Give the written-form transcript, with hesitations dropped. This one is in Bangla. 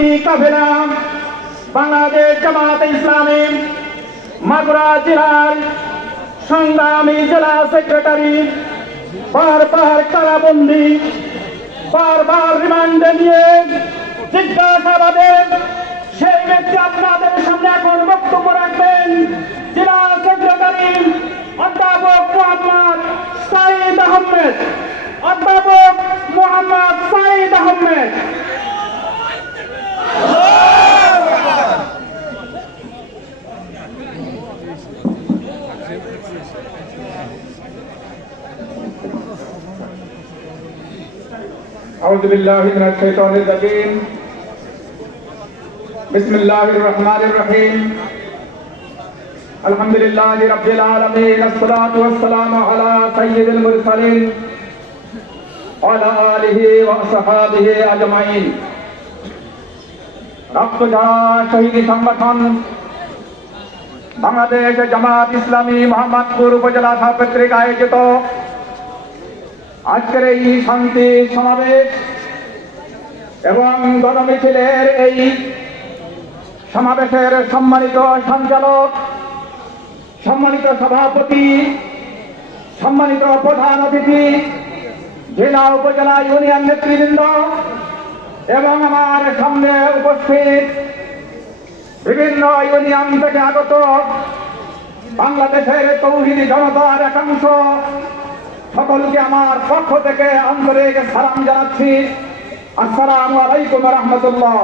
প্রতিনিধি কাফেলা বাংলাদেশ জামায়াতে ইসলামী মাগুরা জেলার সংগ্রামী জেলা সেক্রেটারি বারবার কারাবন্দী, বারবার রিমান্ডে নিয়ে জিজ্ঞাসাবাদে সেই ব্যক্তি আপনাদের সামনে এখন বক্তব্য রাখবেন। জেলা সেক্রেটারি অধ্যাপক মোহাম্মদ সাঈদ আহমেদ। অধ্যাপক মোহাম্মদ সাঈদ আহমেদ। أعوذ بالله من الشيطان الرجيم بسم الله الرحمن الرحيم الحمد لله رب العالمين الصلاة والسلام على سيد المرسلين وعلى آله وصحبه أجمعين রক্তঝরা শহীদ সংগঠন বাংলাদেশ জামাত ইসলামী মোহাম্মদপুর উপজেলা শাখা কর্তৃক আয়োজিত আজকের এই শান্তি সমাবেশ এবং গণমিছিলের এই সমাবেশের সম্মানিত সঞ্চালক, সম্মানিত সভাপতি, সম্মানিত প্রধান অতিথি, জেলা উপজেলা ইউনিয়ন নেতৃবৃন্দ এবং আমার সামনে উপস্থিত বিভিন্ন ইউনিয়ন থেকে আগত বাংলাদেশের তৌহিদি জনতার একাংশ, সকলকে আমার পক্ষ থেকে আন্তরিক সালাম জানাচ্ছি। আসসালামু আলাইকুম ওয়া রাহমাতুল্লাহ।